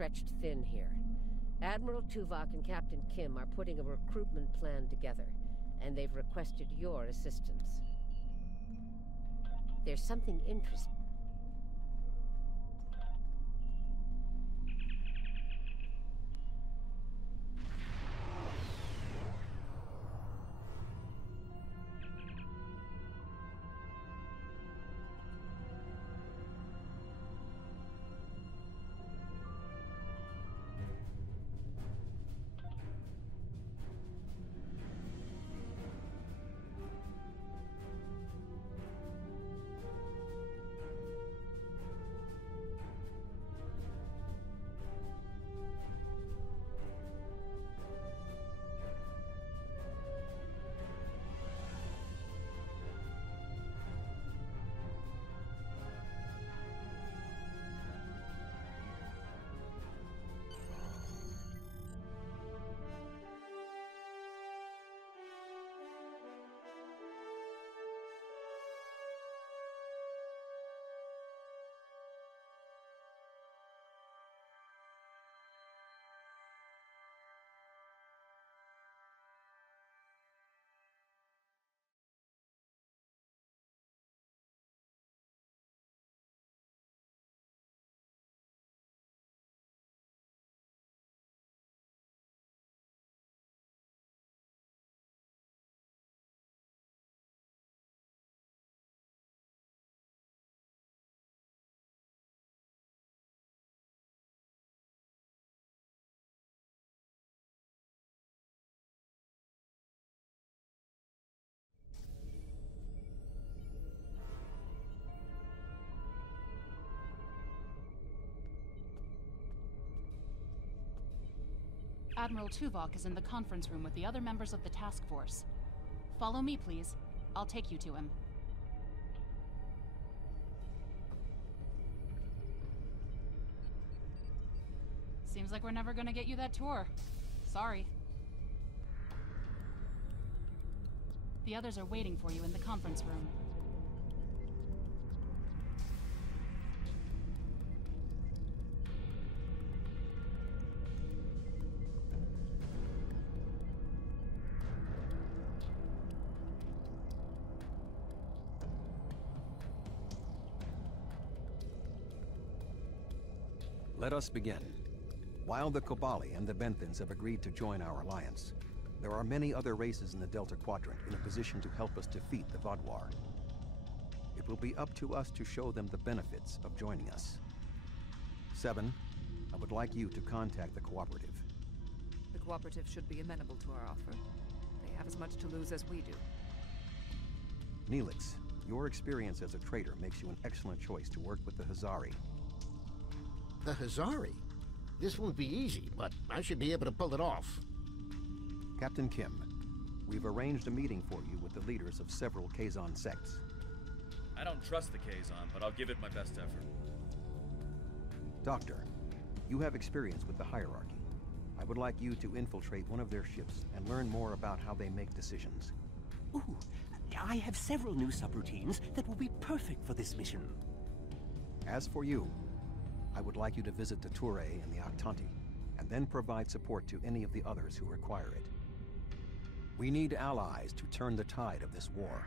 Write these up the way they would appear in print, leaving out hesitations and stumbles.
stretched thin here. Admiral Tuvok and Captain Kim are putting a recruitment plan together, and they've requested your assistance. There's something interesting. Admiral Tuvok is in the conference room with the other members of the task force. Follow me, please. I'll take you to him. Seems like we're never gonna get you that tour. Sorry. The others are waiting for you in the conference room. Let us begin. While the Kobali and the Benthans have agreed to join our alliance, there are many other races in the Delta Quadrant in a position to help us defeat the Vaadwuar. It will be up to us to show them the benefits of joining us. 7, I would like you to contact the Cooperative. The Cooperative should be amenable to our offer. They have as much to lose as we do. Neelix, your experience as a trader makes you an excellent choice to work with the Hazari. The Hazari? This won't be easy, but I should be able to pull it off. Captain Kim, we've arranged a meeting for you with the leaders of several Kazon sects. I don't trust the Kazon, but I'll give it my best effort. Doctor, you have experience with the hierarchy. I would like you to infiltrate one of their ships and learn more about how they make decisions. Ooh, I have several new subroutines that will be perfect for this mission. As for you, I would like you to visit the Toure and the Octanti, and then provide support to any of the others who require it. We need allies to turn the tide of this war.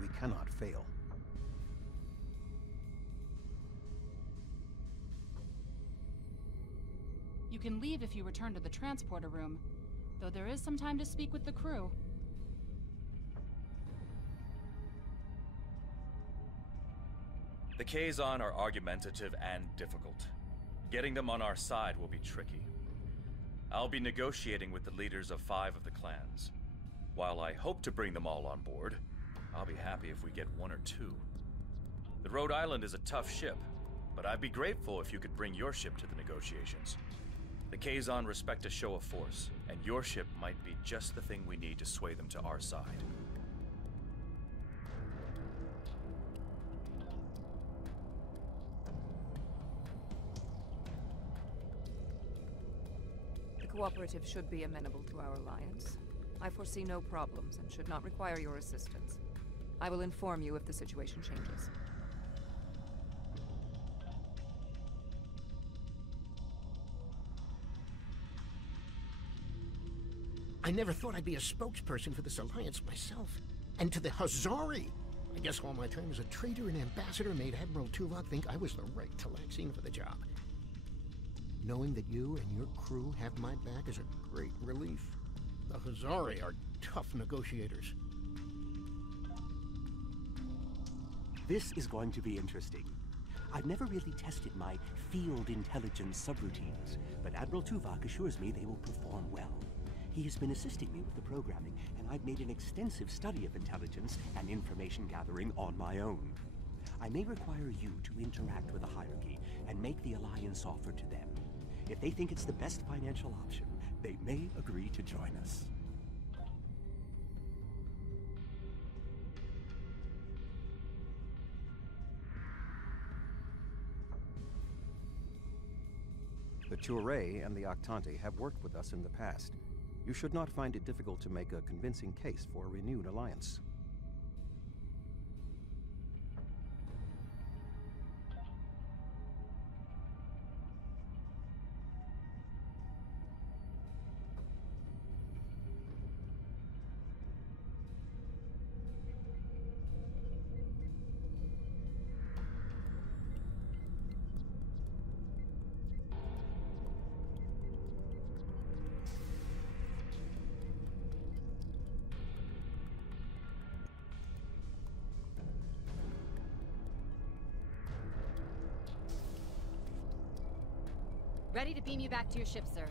We cannot fail. You can leave if you return to the transporter room, though there is some time to speak with the crew. The Kazon are argumentative and difficult. Getting them on our side will be tricky. I'll be negotiating with the leaders of 5 of the clans. While I hope to bring them all on board, I'll be happy if we get 1 or 2. The Rhode Island is a tough ship, but I'd be grateful if you could bring your ship to the negotiations. The Kazon respect a show of force, and your ship might be just the thing we need to sway them to our side. The Cooperative should be amenable to our alliance. I foresee no problems and should not require your assistance. I will inform you if the situation changes. I never thought I'd be a spokesperson for this alliance myself. And to the Hazari! I guess all my time as a trader and ambassador made Admiral Tuvok think I was the right Talaxian for the job. Knowing that you and your crew have my back is a great relief. The Hazari are tough negotiators. This is going to be interesting. I've never really tested my field intelligence subroutines, but Admiral Tuvok assures me they will perform well. He has been assisting me with the programming, and I've made an extensive study of intelligence and information gathering on my own. I may require you to interact with the hierarchy and make the Alliance offer to them. If they think it's the best financial option, they may agree to join us. The Touré and the Octante have worked with us in the past. You should not find it difficult to make a convincing case for a renewed alliance. Ready to beam you back to your ship, sir.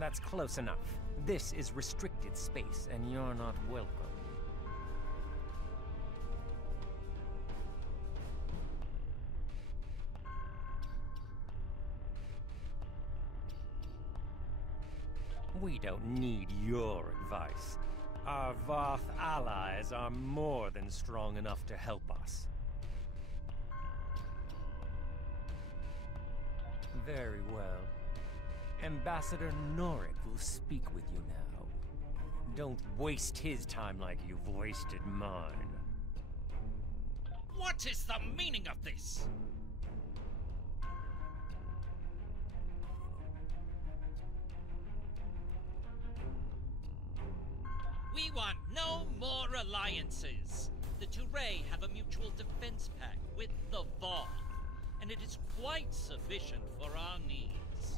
That's close enough. This is restricted space, and you're not welcome. We don't need your advice. Our Voth allies are more than strong enough to help us. Very well. Ambassador Norik will speak with you now. Don't waste his time like you've wasted mine. What is the meaning of this? We want no more alliances. The Touré have a mutual defense pact with the Voth, and it is quite sufficient for our needs.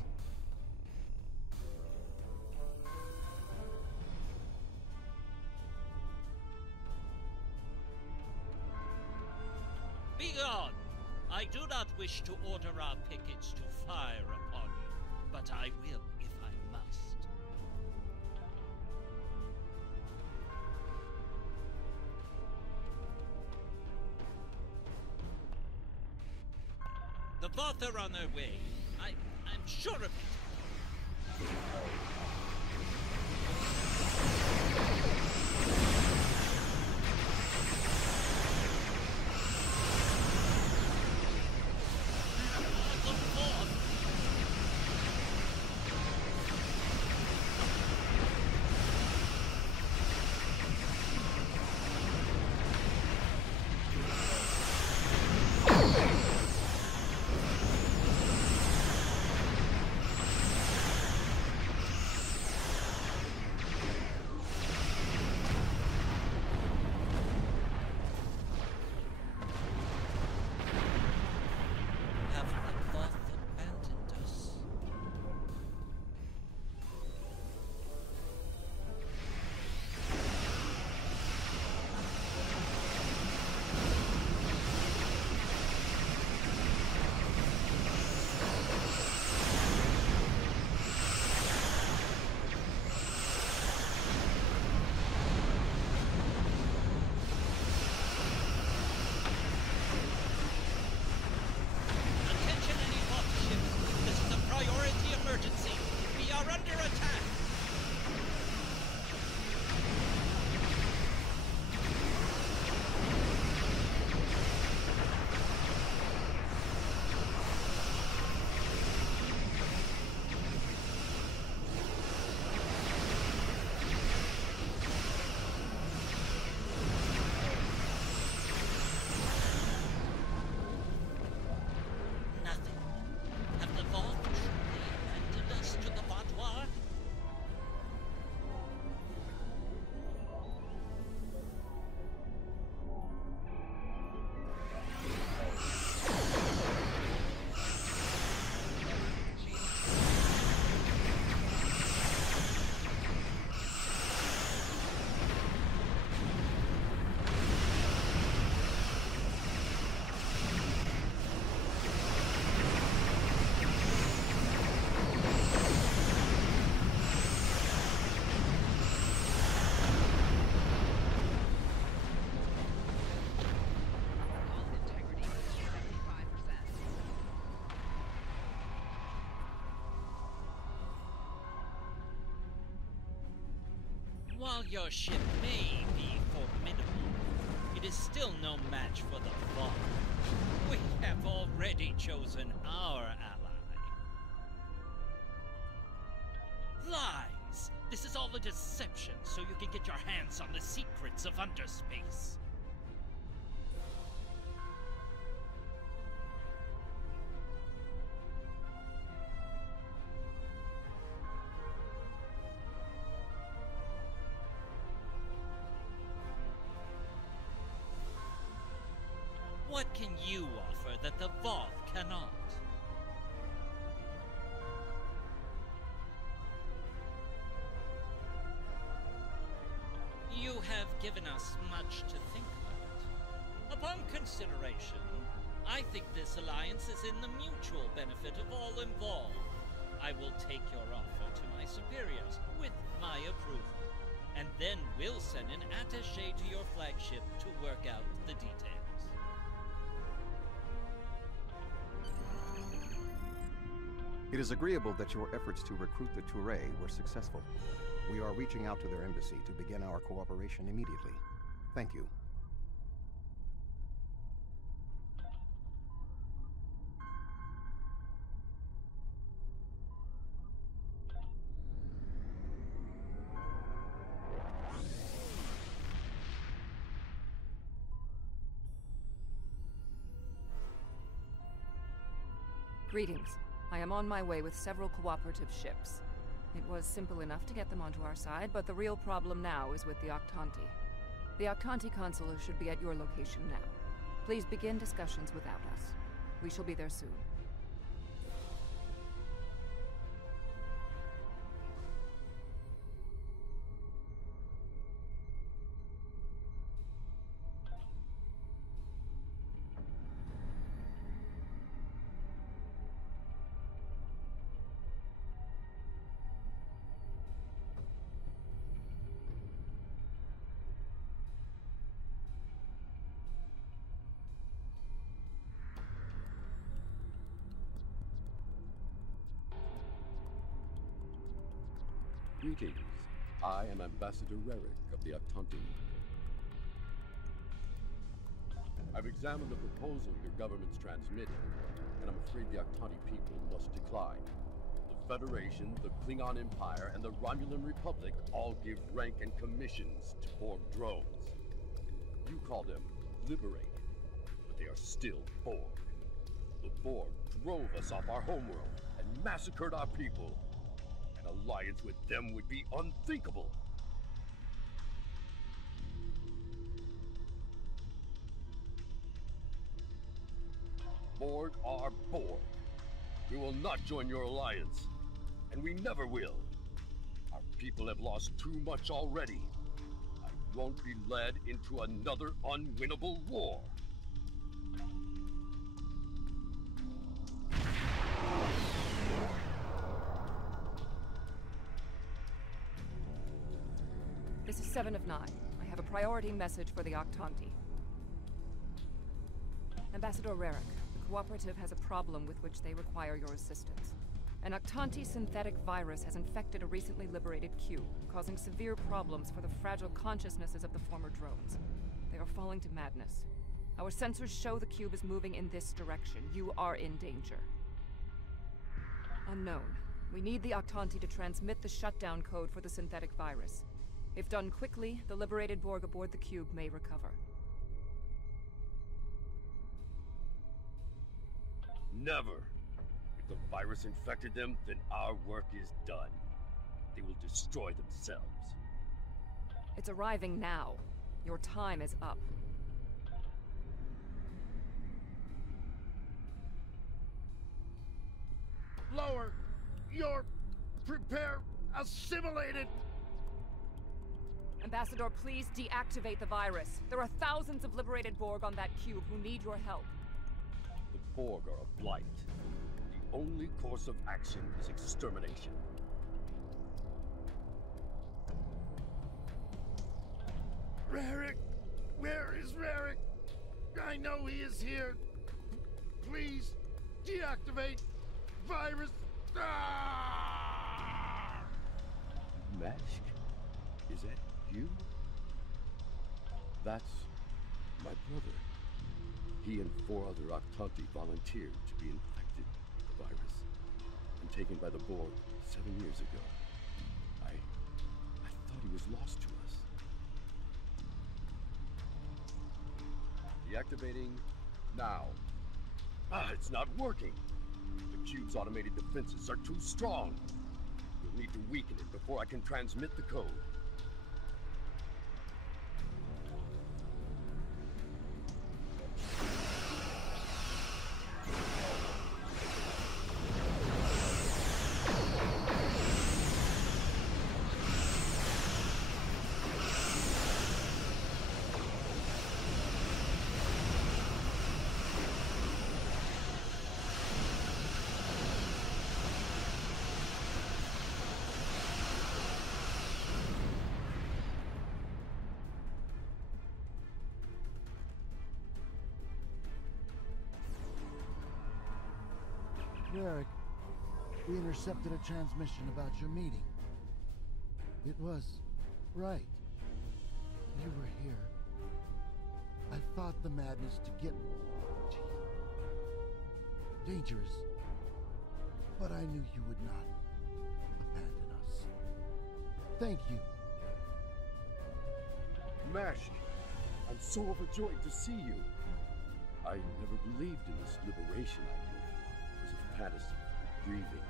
Begone! I do not wish to order our pickets to fire upon you, but I will if I must. The Voth are on their way. I'm sure of it. While your ship may be formidable, it is still no match for the Voth. We have already chosen our ally. Lies! This is all a deception so you can get your hands on the secrets of underspace. What can you offer that the Voth cannot? You have given us much to think about. Upon consideration, I think this alliance is in the mutual benefit of all involved. I will take your offer to my superiors with my approval, and then we'll send an attaché to your flagship to work out the details. It is agreeable that your efforts to recruit the Touré were successful. We are reaching out to their embassy to begin our cooperation immediately. Thank you. Greetings. I am on my way with several cooperative ships. It was simple enough to get them onto our side, but the real problem now is with the Octanti. The Octanti consular should be at your location now. Please begin discussions without us. We shall be there soon. Greetings. I am Ambassador Rerick of the Octanti. I've examined the proposal your government's transmitted, and I'm afraid the Octanti people must decline. The Federation, the Klingon Empire, and the Romulan Republic all give rank and commissions to Borg drones. You call them liberated, but they are still Borg. The Borg drove us off our homeworld and massacred our people. Alliance with them would be unthinkable. Borg are Borg. We will not join your alliance, and we never will. Our people have lost too much already. I won't be led into another unwinnable war. This is 7 of 9. I have a priority message for the Octanti. Ambassador Rerick, the Cooperative has a problem with which they require your assistance. An Octanti synthetic virus has infected a recently liberated cube, causing severe problems for the fragile consciousnesses of the former drones. They are falling to madness. Our sensors show the cube is moving in this direction. You are in danger. Unknown. We need the Octanti to transmit the shutdown code for the synthetic virus. If done quickly, the liberated Borg aboard the cube may recover. Never! If the virus infected them, then our work is done. They will destroy themselves. It's arriving now. Your time is up. Lower! Prepare! Assimilated! Ambassador, please deactivate the virus. There are thousands of liberated Borg on that cube who need your help. The Borg are a blight. The only course of action is extermination. Rerick! Where is Rerick? I know he is here. Please, deactivate virus. Ah! Mask? Is that you? That's my brother. He and 4 other Octanti volunteered to be infected with the virus and taken by the Borg 7 years ago. I thought he was lost to us. Deactivating now. It's not working. The cube's automated defenses are too strong. We'll need to weaken it before I can transmit the code. Rerick, We intercepted a transmission about your meeting. It was right. You were here. I fought the madness to get to you. Dangerous. But I knew you would not abandon us. Thank you. Mash, I'm so overjoyed to see you. I never believed in this liberation idea. It was a fantasy, grieving.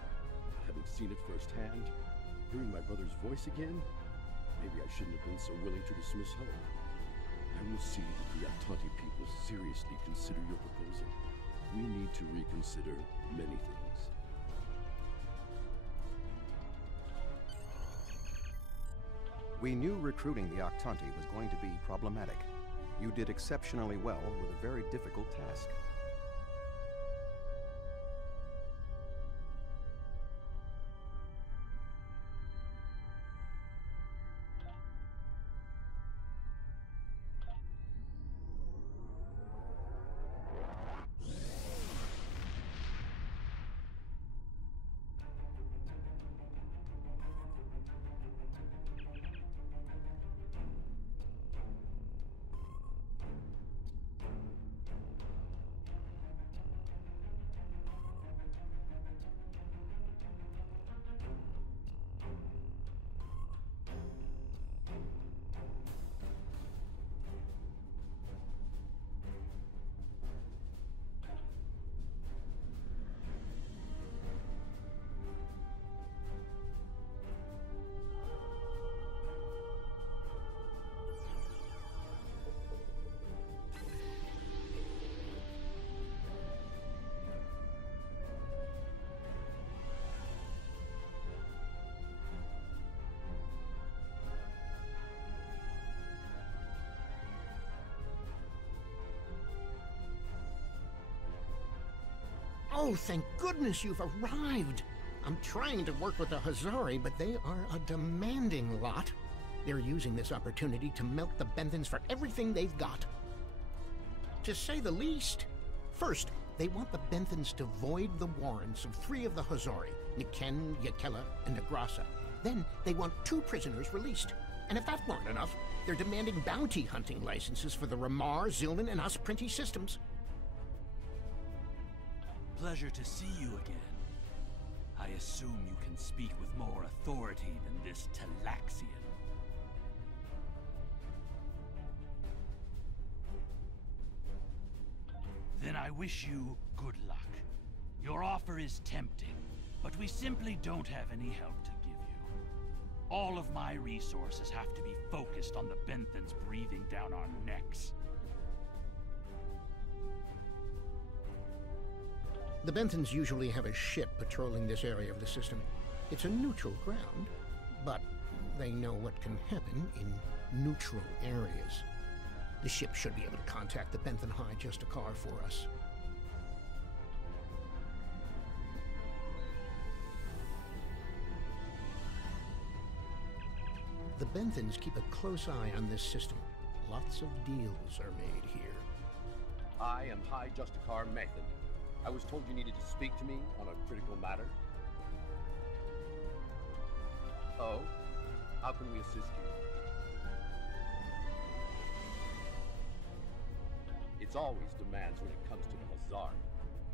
Having seen it firsthand, hearing my brother's voice again, maybe I shouldn't have been so willing to dismiss hope. I will see that the Aktanti people seriously consider your proposal. We need to reconsider many things. We knew recruiting the Aktanti was going to be problematic. You did exceptionally well with a very difficult task. Oh, thank goodness you've arrived! I'm trying to work with the Hazari, but they are a demanding lot. They're using this opportunity to milk the Benthans for everything they've got. To say the least. First, they want the Benthans to void the warrants of 3 of the Hazari, Niken, Yakela, and Negrasa. Then they want 2 prisoners released. And if that weren't enough, they're demanding bounty hunting licenses for the Ramar, Zilnan, and Osprinti systems. Pleasure to see you again. I assume you can speak with more authority than this Talaxian. Then I wish you good luck. Your offer is tempting, but we simply don't have any help to give you. All of my resources have to be focused on the Benthans breathing down our necks. The Benthans usually have a ship patrolling this area of the system. It's a neutral ground, but they know what can happen in neutral areas. The ship should be able to contact the Benthan High Justicar for us. The Benthans keep a close eye on this system. Lots of deals are made here. I am High Justicar Mathan. I was told you needed to speak to me on a critical matter. Oh? How can we assist you? It's always demands when it comes to the Hazari.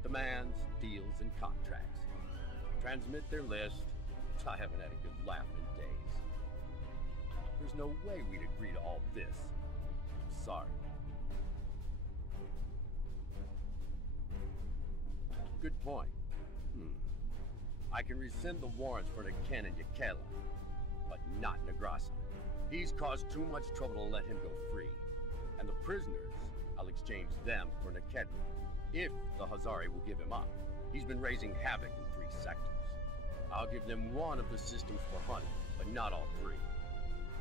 Demands, deals, and contracts. Transmit their list. I haven't had a good laugh in days. There's no way we'd agree to all this. I'm sorry. Good point. I can rescind the warrants for Niken and Yakela, but not Negrasa. He's caused too much trouble to let him go free. And the prisoners, I'll exchange them for Niken, if the Hazari will give him up. He's been raising havoc in 3 sectors. I'll give them 1 of the systems for hunting, but not all 3.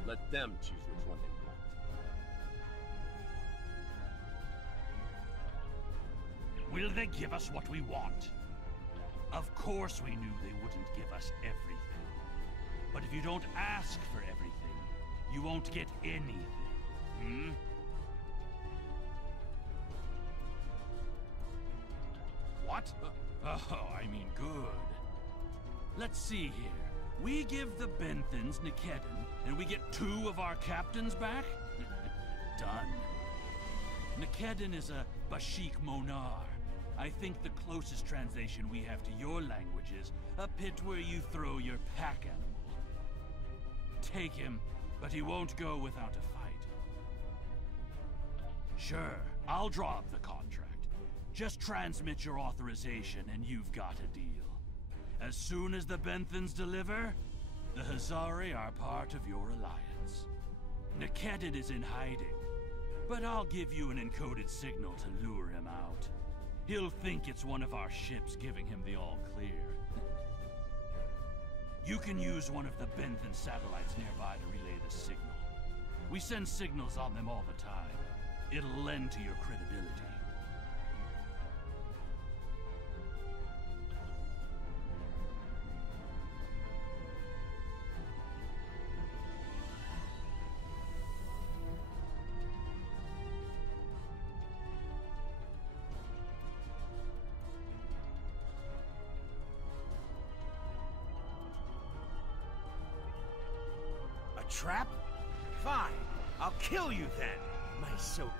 Let them choose which one they want. Will they give us what we want? Of course we knew they wouldn't give us everything. But if you don't ask for everything, you won't get anything. What? Oh, I mean good. Let's see here. We give the Benthans Nikedon, and we get 2 of our captains back? Done. Nikedon is a Bashik Monar. I think the closest translation we have to your language is a pit where you throw your pack animal. Take him, but he won't go without a fight. Sure, I'll draw up the contract. Just transmit your authorization and you've got a deal. As soon as the Benthans deliver, the Hazari are part of your alliance. Nikedon is in hiding, but I'll give you an encoded signal to lure him out. He'll think it's one of our ships giving him the all-clear. You can use one of the Benthan satellites nearby to relay the signal. We send signals on them all the time. It'll lend to your credibility. Trap? Fine. I'll kill you then, my so-called...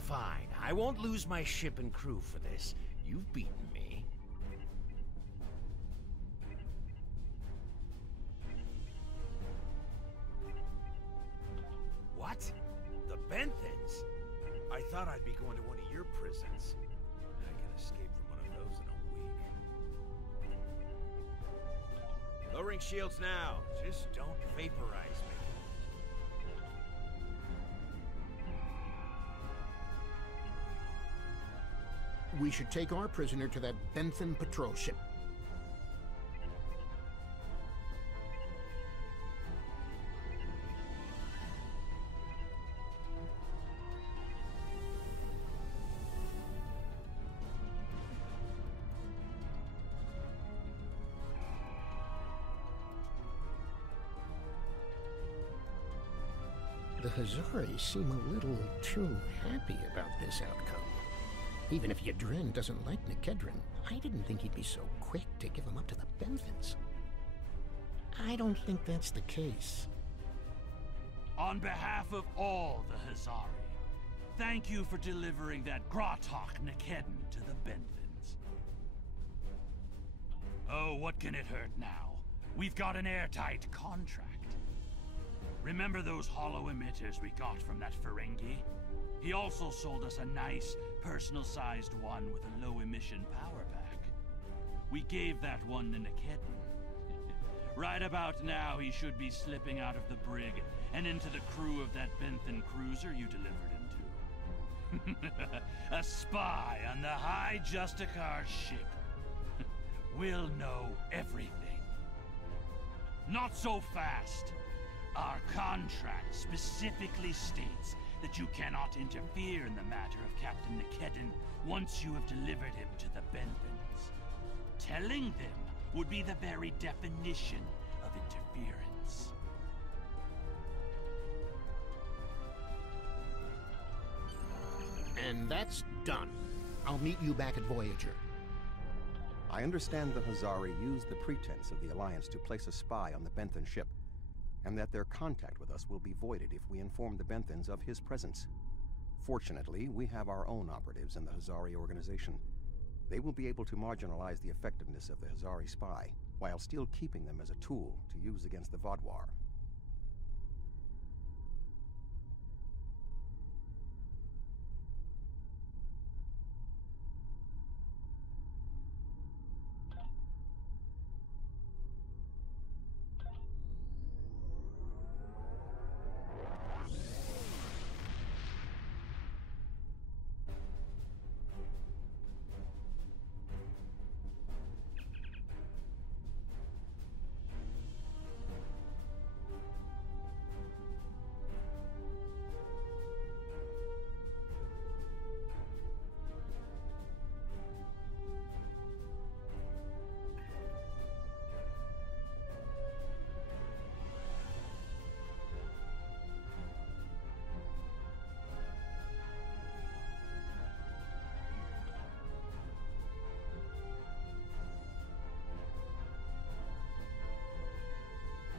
Fine. I won't lose my ship and crew for this. You've beaten me. What? The Benthans? I thought I'd be going to one of your prisons. I can escape from one of those in a week. Lowering shields now. Just don't vaporize me. We should take our prisoner to that Benthan patrol ship. The Hazari seem a little too happy about this outcome. Even if Yadren doesn't like Nikedron, I didn't think he'd be so quick to give him up to the Benthans. I don't think that's the case. On behalf of all the Hazari, thank you for delivering that Gratok Nikedon to the Benthans. Oh, what can it hurt now? We've got an airtight contract. Remember those hollow emitters we got from that Ferengi? He also sold us a nice, personal-sized one with a low-emission power pack. We gave that one to Nikedon. Right about now, he should be slipping out of the brig and into the crew of that Benthan cruiser you delivered him to. A spy on the High Justicar ship. We'll know everything. Not so fast. Our contract specifically states that you cannot interfere in the matter of Captain Nikedon once you have delivered him to the Benthans. Telling them would be the very definition of interference. And that's done. I'll meet you back at Voyager. I understand the Hazari used the pretense of the Alliance to place a spy on the Benthan ship, and that their contact with us will be voided if we inform the Benthans of his presence. Fortunately, we have our own operatives in the Hazari organization. They will be able to marginalize the effectiveness of the Hazari spy, while still keeping them as a tool to use against the Vaadwuar.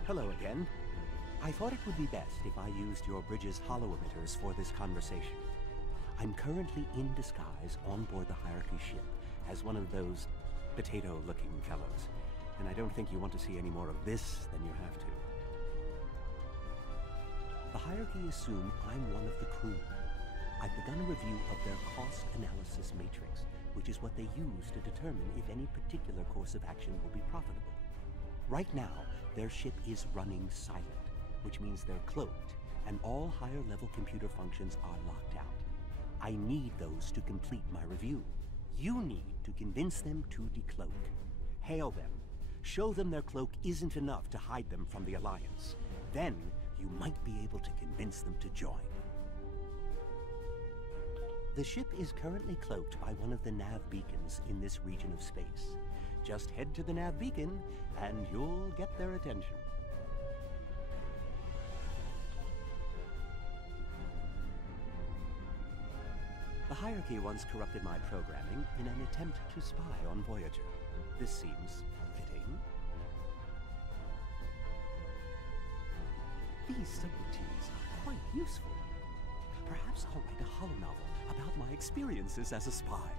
Hello again. I thought it would be best if I used your bridge's holo emitters for this conversation. I'm currently in disguise on board the Hierarchy ship as one of those potato-looking fellows, and I don't think you want to see any more of this than you have to. The Hierarchy assume I'm one of the crew. I've begun a review of their cost analysis matrix, which is what they use to determine if any particular course of action will be profitable. Right now, their ship is running silent, which means they're cloaked, and all higher-level computer functions are locked out. I need those to complete my review. You need to convince them to decloak. Hail them. Show them their cloak isn't enough to hide them from the Alliance. Then, you might be able to convince them to join. The ship is currently cloaked by one of the nav beacons in this region of space. Just head to the nav beacon, and you'll get their attention. The Hierarchy once corrupted my programming in an attempt to spy on Voyager. This seems fitting. These subroutines are quite useful. Perhaps I'll write a holonovel about my experiences as a spy.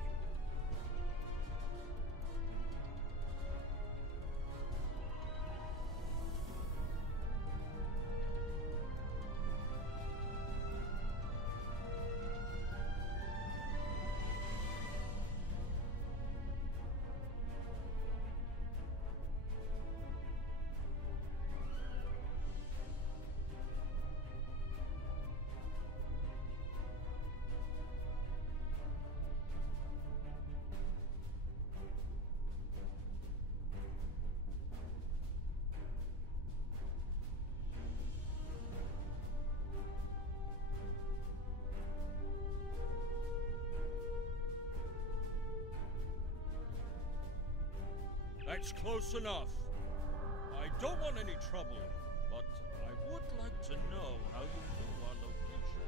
That's close enough. I don't want any trouble, but I would like to know how you knew our location.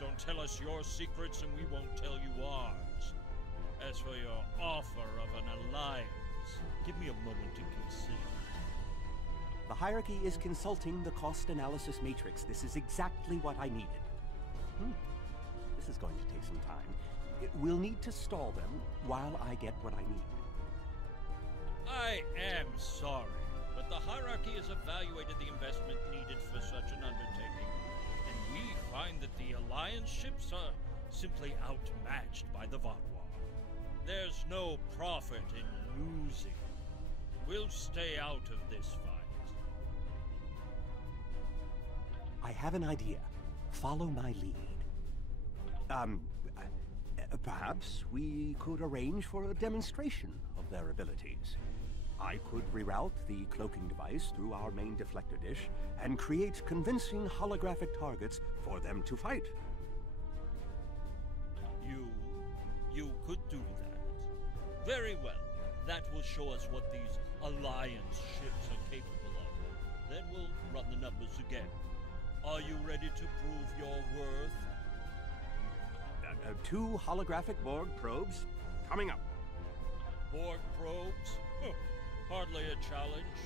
Don't tell us your secrets and we won't tell you ours. As for your offer of an alliance, give me a moment to consider. The Hierarchy is consulting the cost analysis matrix. This is exactly what I needed. This is going to take some time. We'll need to stall them while I get what I need. I am sorry, but the Hierarchy has evaluated the investment needed for such an undertaking, and we find that the Alliance ships are simply outmatched by the Vaadwuar. There's no profit in losing. We'll stay out of this fight. I have an idea. Follow my lead. Perhaps we could arrange for a demonstration of their abilities. I could reroute the cloaking device through our main deflector dish and create convincing holographic targets for them to fight. You could do that. Very well. That will show us what these Alliance ships are capable of. Then we'll run the numbers again. Are you ready to prove your worth? 2 holographic Borg probes coming up. Borg probes? Hardly a challenge.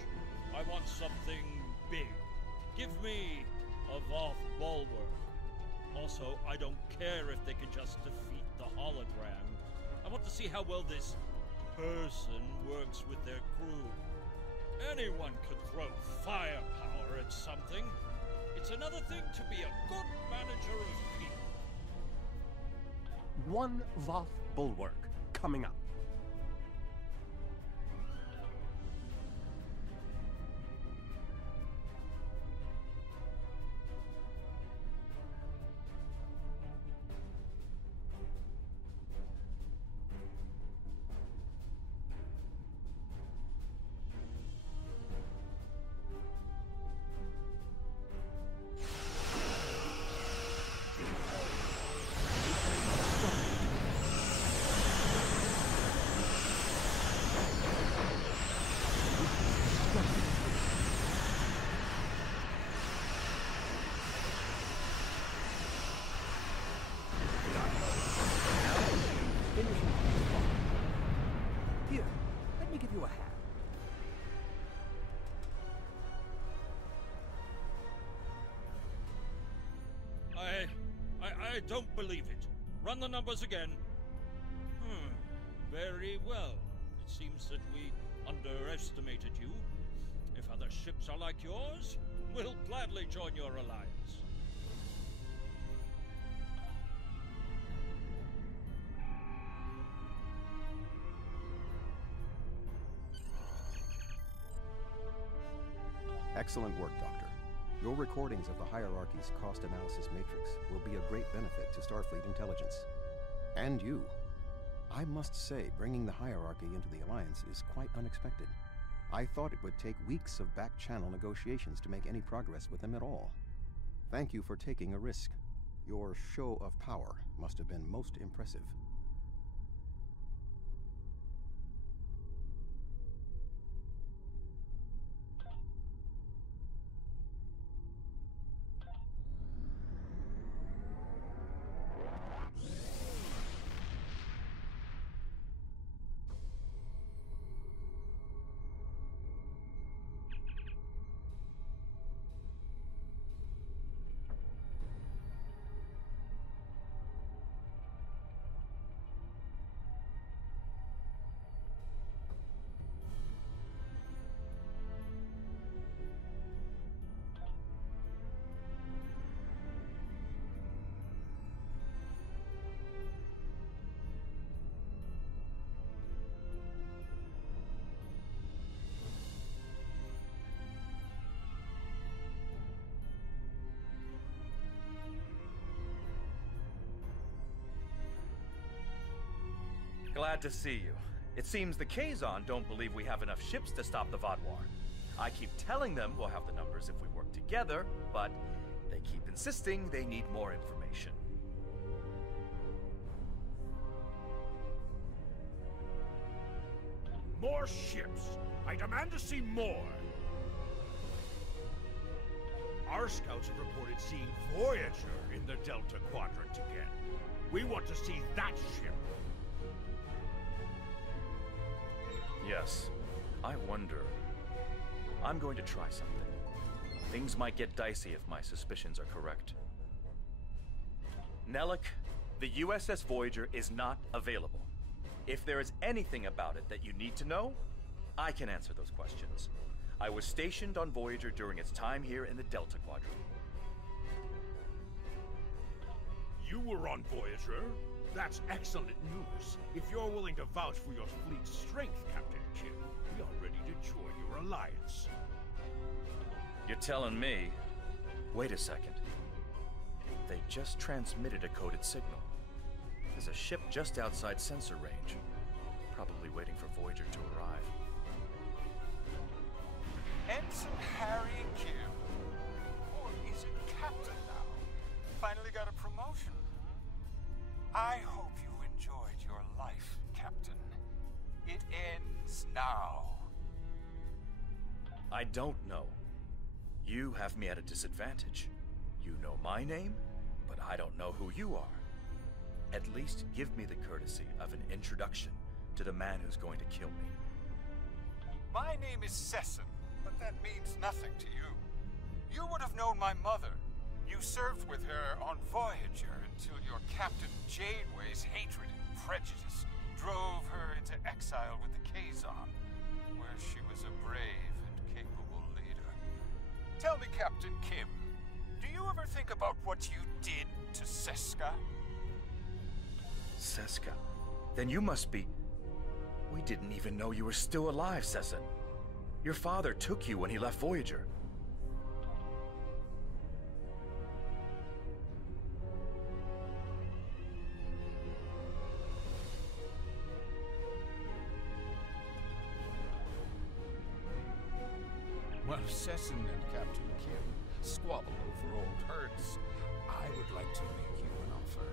I want something big. Give me a Voth bulwark. Also, I don't care if they can just defeat the hologram. I want to see how well this person works with their crew. Anyone could throw firepower at something. It's another thing to be a good manager of people. 1 Voth bulwark coming up. you a hand. I don't believe it. Run the numbers again. Very well. It seems that we underestimated you. If other ships are like yours, we'll gladly join your alliance. Excellent work, Doctor. Your recordings of the hierarchy's cost analysis matrix will be a great benefit to Starfleet intelligence. And you. I must say, bringing the hierarchy into the Alliance is quite unexpected. I thought it would take weeks of back-channel negotiations to make any progress with them at all. Thank you for taking a risk. Your show of power must have been most impressive. Glad to see you. It seems the Kazon don't believe we have enough ships to stop the Vaadwuar. I keep telling them we'll have the numbers if we work together, but they keep insisting they need more information. More ships! I demand to see more! Our scouts have reported seeing Voyager in the Delta Quadrant again. We want to see that ship. Yes. I wonder. I'm going to try something. Things might get dicey if my suspicions are correct. Nellick, the USS Voyager is not available. If there is anything about it that you need to know, I can answer those questions. I was stationed on Voyager during its time here in the Delta Quadrant. You were on Voyager? That's excellent news. If you're willing to vouch for your fleet's strength, Captain Kim, we are ready to join your alliance. You're telling me? Wait a second. They just transmitted a coded signal. There's a ship just outside sensor range. Probably waiting for Voyager to arrive. Ensign Harry Kim. Or is it Captain now? Finally got a promotion. I hope you enjoyed your life, Captain. It ends now. I don't know. You have me at a disadvantage. You know my name, but I don't know who you are. At least give me the courtesy of an introduction to the man who's going to kill me. My name is Sesson, but that means nothing to you. You would have known my mother. You served with her on Voyager until your Captain Janeway's hatred and prejudice drove her into exile with the Kazon, where she was a brave and capable leader. Tell me, Captain Kim, do you ever think about what you did to Seska? Seska? Then you must be... We didn't even know you were still alive, Sesson. Your father took you when he left Voyager. Well, Sesson and Captain Kim squabble over old hurts. I would like to make you an offer.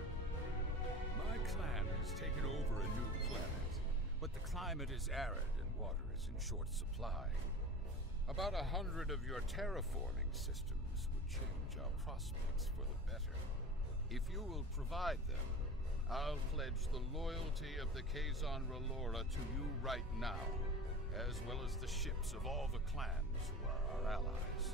My clan has taken over a new planet, but the climate is arid and water is in short supply. About 100 of your terraforming systems would change our prospects for the better. If you will provide them, I'll pledge the loyalty of the Kazon Relora to you right now, as well as the ships of all the clans who are our allies.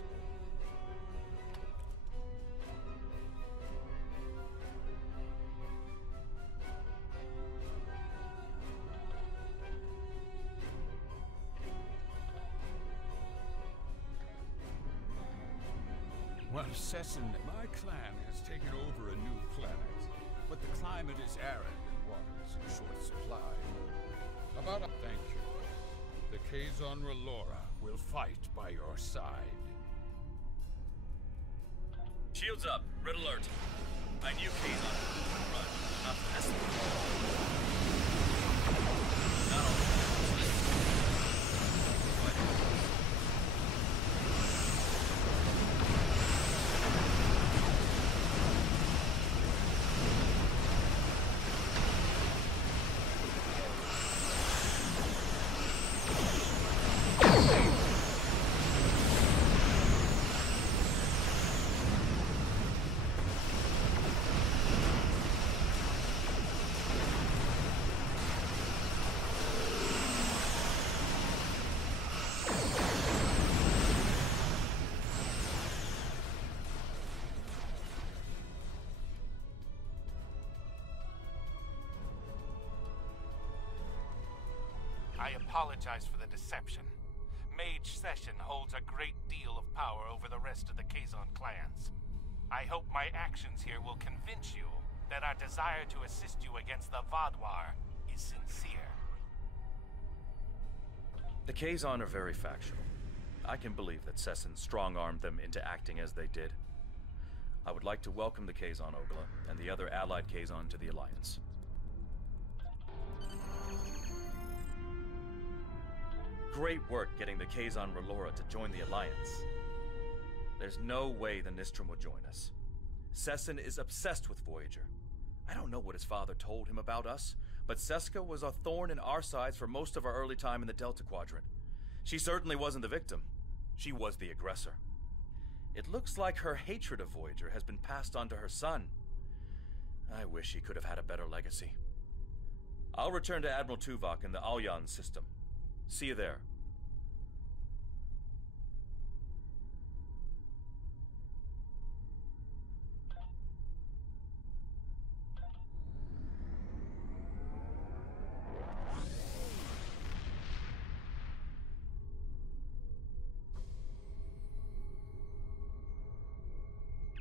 Well, Sessin, my clan has taken over a new planet, but the climate is arid and water is in short supply. Thank you. The Kazon Relora will fight by your side. Shields up. Red alert. I knew Kazon would run, not this one. Not all. I apologize for the deception. Mage Session holds a great deal of power over the rest of the Kazon clans. I hope my actions here will convince you that our desire to assist you against the Vaadwuar is sincere. The Kazon are very factional. I can believe that Sessin strong-armed them into acting as they did. I would like to welcome the Kazon Ogla and the other allied Kazon to the Alliance. Great work getting the Kazon Relora to join the Alliance. There's no way the Nistrum would join us. Sessin is obsessed with Voyager. I don't know what his father told him about us, but Seska was a thorn in our sides for most of our early time in the Delta Quadrant. She certainly wasn't the victim. She was the aggressor. It looks like her hatred of Voyager has been passed on to her son. I wish he could have had a better legacy. I'll return to Admiral Tuvok in the Alyan system. See you there.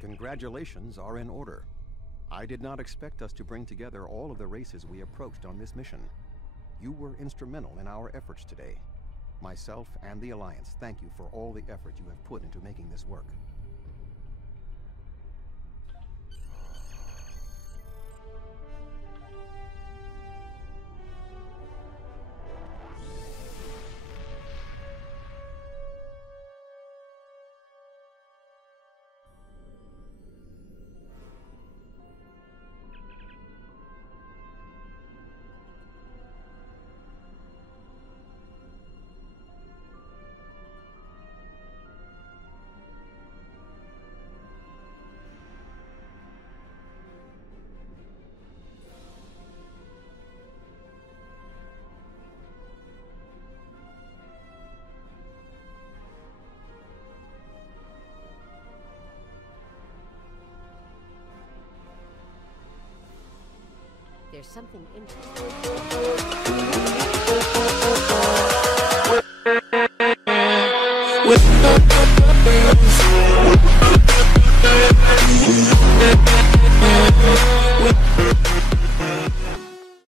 Congratulations are in order. I did not expect us to bring together all of the races we approached on this mission. You were instrumental in our efforts today. Myself and the Alliance thank you for all the effort you have put into making this work. There's something interesting.